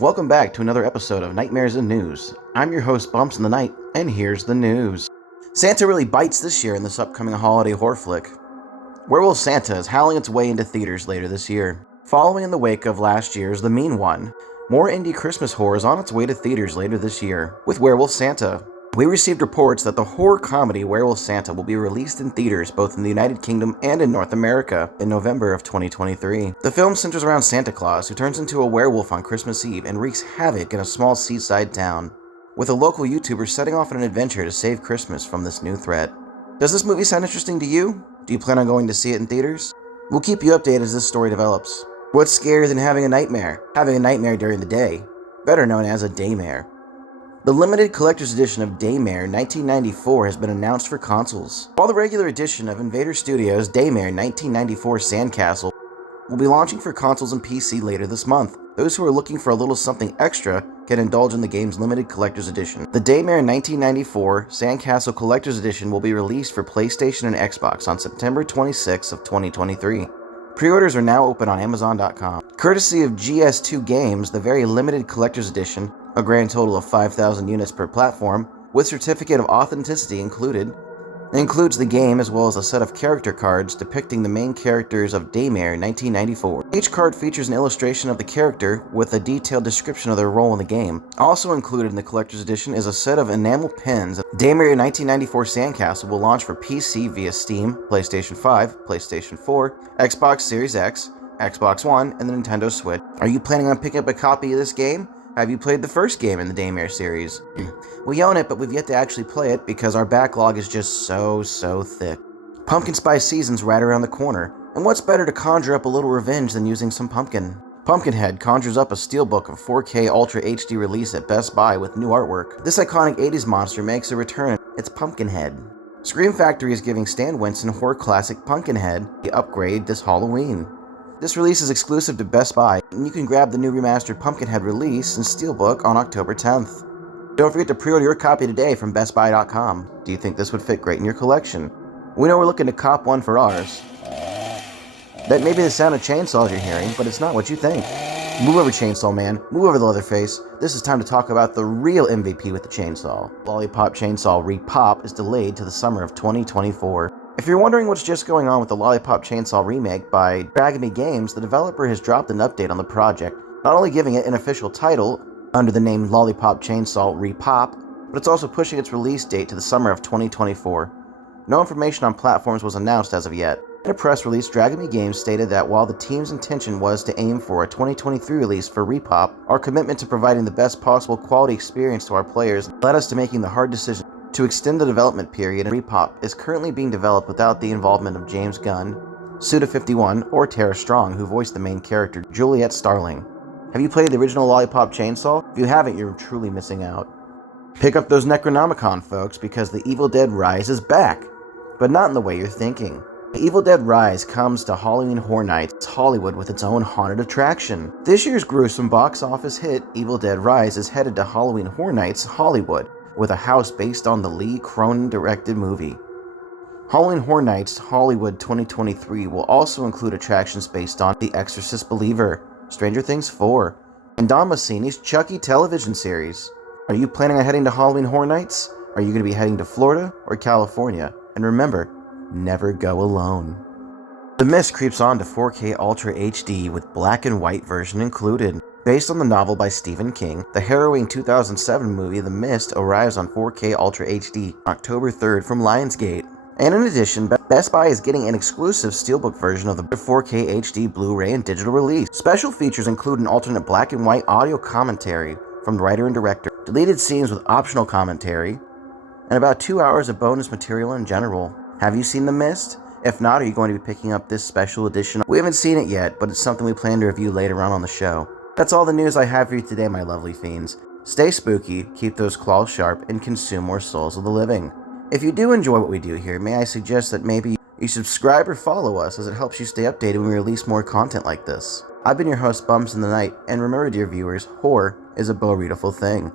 Welcome back to another episode of Nightmares and News. I'm your host, Bumps in the Night, and here's the news. Santa really bites this year in this upcoming holiday horror flick. Werewolf Santa is howling its way into theaters later this year. Following in the wake of last year's The Mean One, more indie Christmas horror is on its way to theaters later this year with Werewolf Santa. We received reports that the horror comedy Werewolf Santa will be released in theaters both in the United Kingdom and in North America in November of 2023. The film centers around Santa Claus, who turns into a werewolf on Christmas Eve and wreaks havoc in a small seaside town, with a local YouTuber setting off on an adventure to save Christmas from this new threat. Does this movie sound interesting to you? Do you plan on going to see it in theaters? We'll keep you updated as this story develops. What's scarier than having a nightmare? Having a nightmare during the day, better known as a daymare. The limited collector's edition of Daymare 1994 has been announced for consoles, while the regular edition of Invader Studios' Daymare 1994 Sandcastle will be launching for consoles and PC later this month. Those who are looking for a little something extra can indulge in the game's limited collector's edition. The Daymare 1994 Sandcastle Collector's Edition will be released for PlayStation and Xbox on September 26 of 2023. Pre-orders are now open on Amazon.com. Courtesy of GS2 Games, the very limited collector's edition, a grand total of 5,000 units per platform, with certificate of authenticity included, includes the game as well as a set of character cards depicting the main characters of Daymare 1994. Each card features an illustration of the character with a detailed description of their role in the game. Also included in the collector's edition is a set of enamel pins. Daymare 1994 Sandcastle will launch for PC via Steam, PlayStation 5, PlayStation 4, Xbox Series X, Xbox One, and the Nintendo Switch. Are you planning on picking up a copy of this game? Have you played the first game in the Daymare series? We own it, but we've yet to actually play it because our backlog is just so thick. Pumpkin spice season's right around the corner, and what's better to conjure up a little revenge than using some pumpkin? Pumpkinhead conjures up a steelbook of 4K Ultra HD release at Best Buy with new artwork. This iconic 80s monster makes a return. It's Pumpkinhead. Scream Factory is giving Stan Winston horror classic Pumpkinhead the upgrade this Halloween. This release is exclusive to Best Buy, and you can grab the new remastered Pumpkinhead release in Steelbook on October 10th. Don't forget to pre-order your copy today from BestBuy.com. Do you think this would fit great in your collection? We know we're looking to cop one for ours. That may be the sound of chainsaws you're hearing, but it's not what you think. Move over, Chainsaw Man. Move over, Leatherface. This is time to talk about the real MVP with the chainsaw. Lollipop Chainsaw Repop is delayed to the summer of 2024. If you're wondering what's just going on with the Lollipop Chainsaw remake by Dragon Me Games, the developer has dropped an update on the project, not only giving it an official title under the name Lollipop Chainsaw Repop, but it's also pushing its release date to the summer of 2024. No information on platforms was announced as of yet. In a press release, Dragon Me Games stated that while the team's intention was to aim for a 2023 release for Repop, our commitment to providing the best possible quality experience to our players led us to making the hard decision to extend the development period, and Repop is currently being developed without the involvement of James Gunn, Suda51, or Tara Strong, who voiced the main character, Juliet Starling. Have you played the original Lollipop Chainsaw? If you haven't, you're truly missing out. Pick up those Necronomicon, folks, because The Evil Dead Rise is back, but not in the way you're thinking. The Evil Dead Rise comes to Halloween Horror Nights Hollywood with its own haunted attraction. This year's gruesome box office hit, Evil Dead Rise, is headed to Halloween Horror Nights Hollywood, with a house based on the Lee Cronin-directed movie. Halloween Horror Nights Hollywood 2023 will also include attractions based on The Exorcist Believer, Stranger Things 4, and Don Mancini's Chucky television series. Are you planning on heading to Halloween Horror Nights? Are you going to be heading to Florida or California? And remember, never go alone. The Mist creeps on to 4K Ultra HD with black and white version included. Based on the novel by Stephen King, the harrowing 2007 movie The Mist arrives on 4K Ultra HD October 3rd from Lionsgate. And in addition, Best Buy is getting an exclusive Steelbook version of the 4K HD Blu-ray and digital release. Special features include an alternate black and white audio commentary from the writer and director, deleted scenes with optional commentary, and about 2 hours of bonus material in general. Have you seen The Mist? If not, are you going to be picking up this special edition? We haven't seen it yet, but it's something we plan to review later on the show. That's all the news I have for you today, my lovely fiends. Stay spooky, keep those claws sharp, and consume more souls of the living. If you do enjoy what we do here, may I suggest that maybe you subscribe or follow us, as it helps you stay updated when we release more content like this. I've been your host, Bumps in the Night, and remember, dear viewers, horror is a beautiful thing.